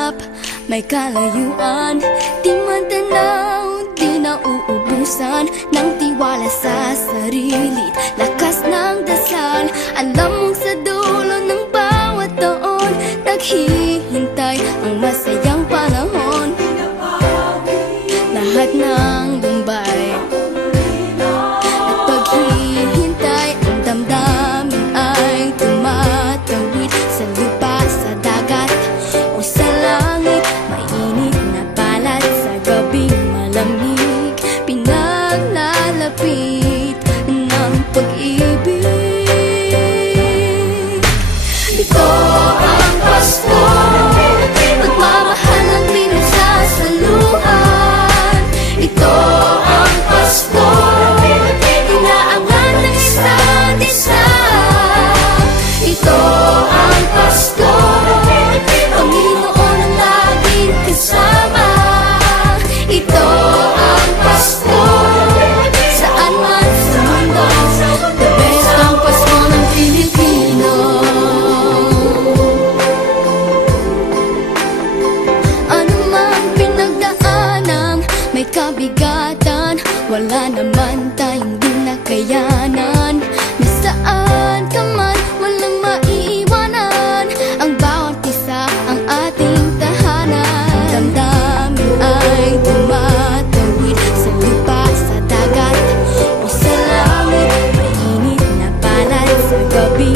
hirap, may kalayuan. Di man tanaw, di nauubusan ng tiwala sa sarili, lakas ng dasal. Alam mong sa dulo ng bawat taon, naghihintay ang masayang panahon. Lahat ng lumbay at paghihintay, ang damdamin ay tumatawid sa lupa, sa dagat o sa langit. Mainit na palad sa gabing malamig, pinaglalapit ng pag-ibig. Ito ang Pasko, pagmamahal ang pinagsasaluhan. Ito ang Pasko, inaangan ng isa't isa. Ito ang Pasko, Panginoon ang laging kasama. Ito ang Pasko, saan man sa mundo, the best ang Pasko ng Pilipino. Ano mang pinagdaanan, may kabigatan, wala naman tayong di nakayanan. Nasaan ka man, walang maiiwanan, ang bawat isa ang ating tahanan. Damdamin ay tumatawid sa lupa, sa dagat o sa langit. Mainit na palad sa gabi